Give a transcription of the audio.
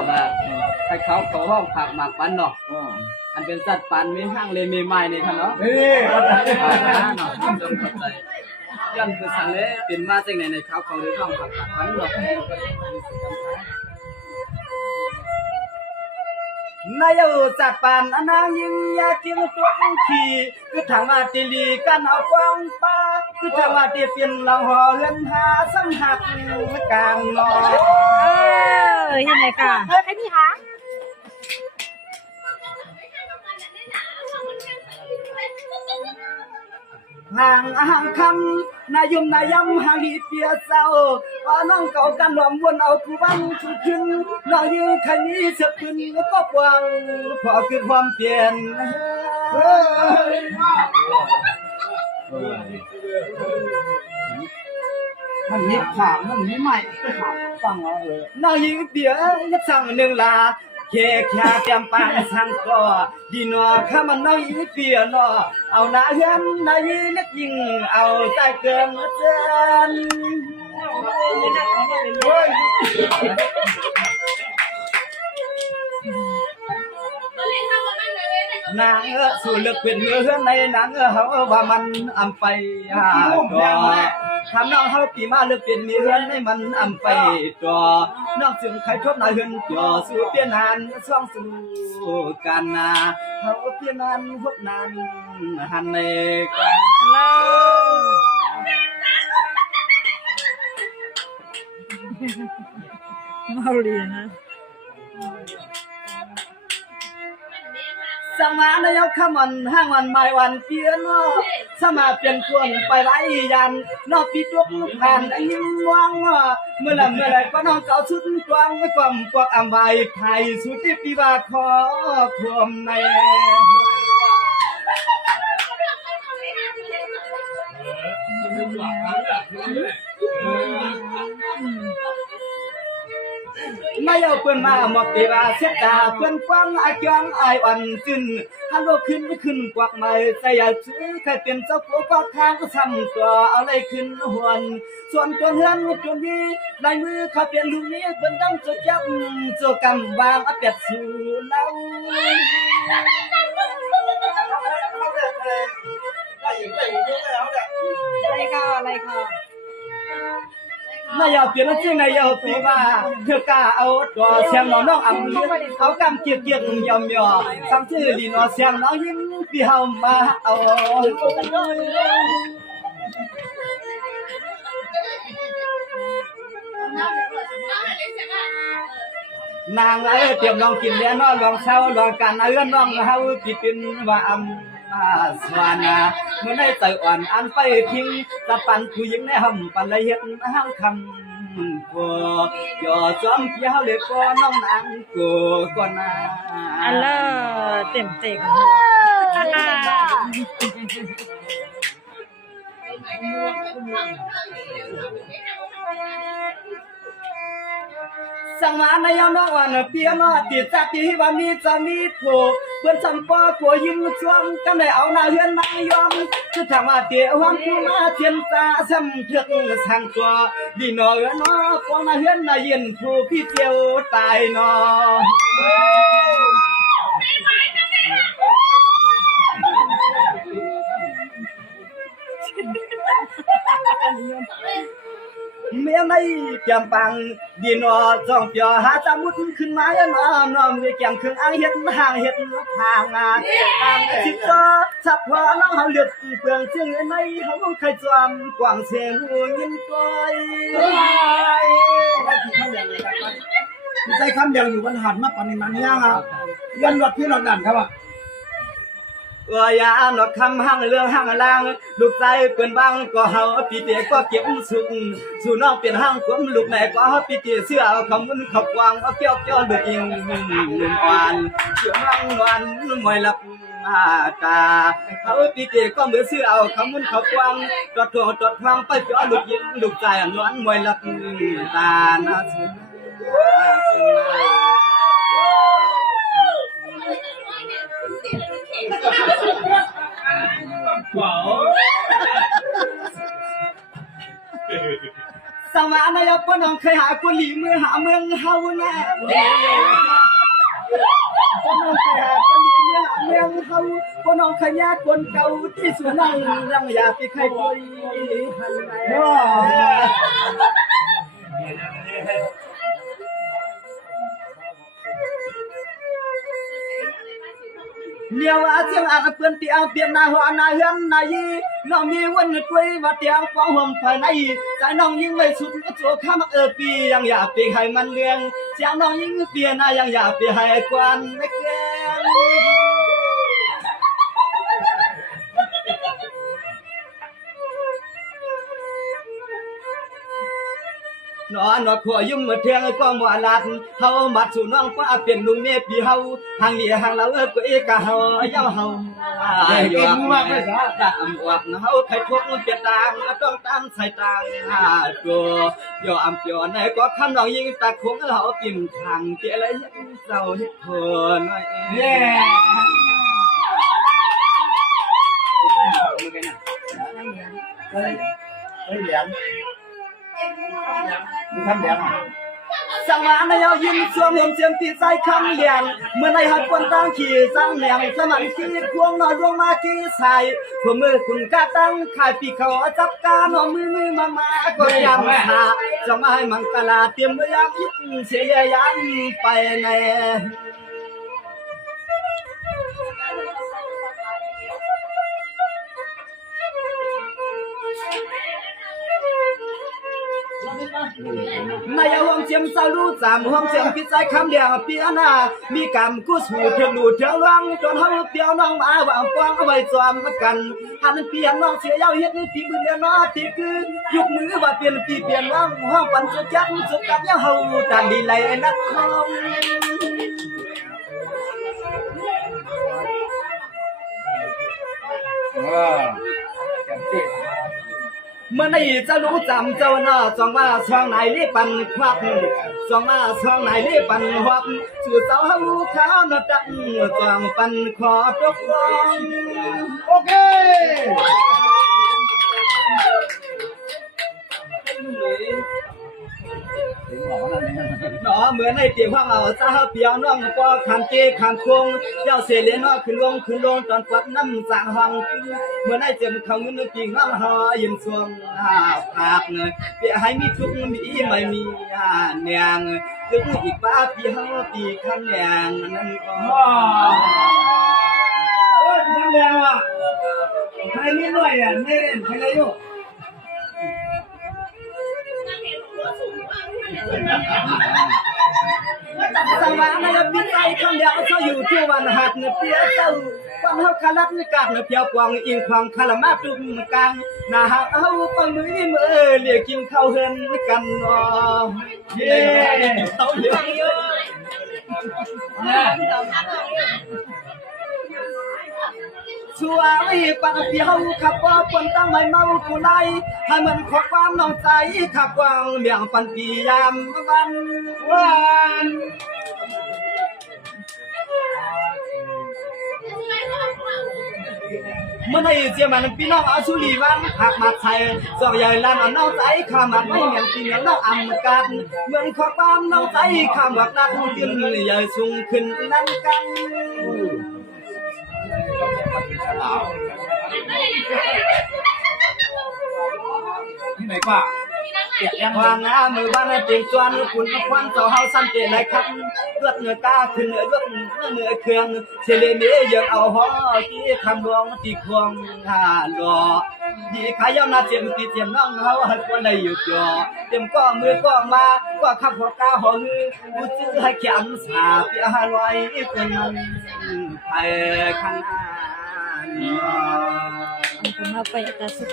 ว่าให้เขาห้องผักหมักปันเนาะอันเป็นสัตว์ปันมีห้างเลยมีไม้นี่ครับเนาะนี่เนาะจนเข้าใจย้อนคือสังเลยเป็นมาจากไหนในเขาของหรือห้องผักหมักปันเนาะนายจัดปานอนางยิงยากินตัวขี้คือทางมาตีลีกันเอากวางปาคือทางมาตีเปลี่ยนลังหอเฮือนหาสัมหักกลางนอเห็นไหมคะใครพี่คะห่างคำนายุมนายำหาลีเปียเศร้าว่าน้องเก่ากันหลอมวนเอาผู้บังทุกขึ้นน้องยืนคันนี้เสขึ้นก็กวางพอคือความเปลี่ยนมันมีข่าวมันมีใหม่ฟังเอาน้องยืนเดียวยัดสั่งหนึ่งลาแค่แค่เตรียมปานสั่งก็ดีนอข้ามันน้องยืนเดียวนอเอาหน้าเฮือนนายยืนนักยิงเอาใจเกินเกินนางสู่เลือกเป็นเมื่อในนางเขาว่ามันอำไปก็ทำน้องเขาปีมาเลือกเป็นมีเฮือนให้มันอำไปจ่อน้องจึงใครทบนายเฮือนจ่อสู่เปลี่ยนนานช่องสู่กันนาเขาเปลี่ยนนานพบนานหันในกันเมาลีนะสมาในยกขมันห้างวันไม่วันเปลี่ยนนอสมาเปลี่ยนคนไปไรยันนอกพี่ตัวผ่านยิ้มว่างเมื่อไรก็น้องเก่าสุดกวางไม่ความพวกอำไว้ไทยสุดที่ปีบาขอความในไม่เอาเพื่อนมาหมอกเดีว่าเสียตาเพื่อนฟังอาจารย์อายวันจึนฮัลโหลขึ้นกวักไม่ใจอยากซื้อใครเป็นเจ้าผัวก็ทางก็ทำก็เอาอะไรขึ้นหวนส่วนตัวเฮือนจนนี้ในมือเขาเปลี่ยนลูกนี้เปิ้นต้องจดยับจดกำวางเอาเปียดสู่เล่าอะไรค่ะนายเอาเปลี่ยนจริงนายเอาปีว่าเธอกล้าเอาตัวเสียงน้องอ่ำเอากำเกียกยอมยอสังชื่อลีนอเสียงน้องยิ้มปีเฮามาเอานางเตรียมลองกินแล้วน้องลองเช้าลองกันน้องเฮาพี่เป็นว่าอำสวานาเมื่อได้ใจอ่อนอันไปทิ้งตะปันผู้หญิงในห้องปันละเฮ็ดห้างคำกัวยอจอมเกี่ยวเลยก็น้องนางกูก็นาอันเลเต็มสังมาในยามน้องวันเปียมาติดจากที่ว่ามีจะมีถูกเพื่อนจำป้ากัวยิ้มช่วงกันได้เอาหน้าเฮือนนายยอมคือทางมาเตียววันผู้มาเทียนตาซ้ำเถือกสังตัวดีนอเนาะฟองหน้าเฮือนนายเย็นผู้พี่เจียวตายนอเมียไม่เกี่ยมปังดีนอจ้องเปียหาจามุดขึ้นมาแล้วน้องเกี่ยมเครื่องอ้างเฮ็ดห่างเฮ็ดทางงานทางจิตก็สับพอน้องเฮาเลือดเปลืองจึงในเฮาเคยจอมกว้างเสียงหูยินก้อยใช้คำเดียวอยู่บนหัดมาปานนี้มันยากยันรถที่เราดันครับอย่าหนอดคำห้างเรื่องห้างล่างลูกใจเปิ้นบ้างก็เฮาปีเตก็เก็บสุกสู่น้องเป็นห้างขมลูกไหนก็เฮาปีเตเสื้อเอาคำมุนขับวางเอาเกี้ยวเดือดอิงอ่อนเชื่อมั่งวันมวยลับตาเฮาปีเตก็มือเสื้อเอาคำมุนขับวางตอดทวงตอดทวงไปจ่อลูกยิงลูกใจนวลมวยลับตานาสุว้าว สมาใน ายปน้องเคยหากุลีมือหาเมืองเฮาแน่ปน้องเคยหากุลีมือหาเมืองเฮาปน้องเคยยากคนเก่าที่สุนังยังอยากไปใครคุยหันไปเมียว่าเสียงอาเพื่อนที่เอาเปลี่ยนนาหัวนาเฮือนนายน้องมีวันกล้วยมาเตียงฟังห่มภายในใจน้องยิ่งไม่สุดโจข้ามปียังอยากไปให้มันเลี้ยงเสียงน้องยิ่งเปลี่ยนนายังอยากไปให้กวนไม่เกินนอนขอยุ่มเทืองก็มัวลัดเฮามัดสู่น้องก็เป็นลุงเมปีเฮาทางนี้ทางเราก็เอกะเฮาเย้าเฮาอยู่มากเลยจ้ะตามออกเฮาใครพวกมันเปียตางต้องตามใส่ตางตัวยอมเปียวในก็คำน้องยิงตะคงเฮาปิ่มทางเปียเลยเศร้าเฮ็ดเพิ่นน้อยเย้เฮ้ยเหลียงมีคำเหลียงอ่ะ สังวานายยิ้มสวมห่มเสียงตีใจคำเลียงเมื่อในหัดคนตั้งขี่สังแหนงสมันขี้ควงนอนลงมาขี้ใส่พวกมือคุณกาตั้งขายปีเขาจับกาหนอมือมาก็ยำหาจะมาให้มังกลาเตรียมเมื่อยามยิบเสียยันไปในนายห้องเชียมสาลูสามห้องเชียมพิจัยคำเดียวเปียนามีกรรมกู้สู่เพียงดูเทียวรังจนเฮาเปียวน้องมาว่างกว้างเอาไว้จอมกันหันเปียน้องเสียยาวเฮ็ดที่มือเดียวนอที่คือยุกมือว่าเปลี่ยนปีเปลี่ยนว่างห้องปันสุดจัดสุดกับยาเฮาตามดีไหลนักคอมเมื่อนี้จะรู้จำเจ้าหน้าจองว่าช่องไหนรีปันควักจองว่าช่องไหนรีปันหวับชื่อเจ้าเฮาข้าวนาตังจองปันขอตกลงโอเคหนอเหมือนในเกี่ยวข้างเอาซาเปียวน้องก็ขันเกขันคงเจ้าเสเลนอขึ้นลงตอนปัดน้ำจางห้องเมื่อในเจ็บเขาเงินกิ่งห้องหอยินสวงภาพเนยเปียให้มีทุกมีไม่มีเนียงถึงอีกป้าปีห้าปีข้างแดงนั่นก็โอ้ยทำแล้วอ่ะใครนี่หน่อยอ่ะไม่เล่นใครเลยอยู่สังวานายพิจัยคำเดียวเขาอยู่ที่วันหัดเนเปียเจ้าวันเฮาคาลัดในกาดเนเปียวกวางอิงควางคาลมาตุ่มกลางนาหาเฮาปังมือนี่มือเรียกกินข้าวเฮือนกันเนาะเย้เขาเยอะชัวร์ไม่ปังเปียวขับว่าปนตั้งไม่เมากูไล่ให้มันขอความน้องใจขับกวางเบี่ยงปันปียามวันเมื่อไหร่เจ้ามันพี่น้องเอาชุลีวันหักมาไทยสอบใหญ่ลานเอาน้องใจข้ามันไม่เหมือนที่เหนียวน้องอ่ำกันเมืองขอความน้องใจข้ามวักนักยืนใหญ่สูงขึ้นนั่นกันที่ไหนกว่าวางงามือบ้านเตียงจวนคุณควันเจ้าเฮาสั้นเตะไหลครับเลือดเนื้อกาขึ้นเลือดเนื้อเครื่องเฉลเมียยังเอาหอที่คำดวงที่ควงหล่อดีขายนาเจียมตีเจียมน้องเฮาหันคนใดอยู่จอเต็มก็มือก็มาก็ขับหัวกาหอฮือผู้ซื้อให้แขมสาเปียหาลอยเป็นนั้นไปข้างหน้าAku apa ya tasuk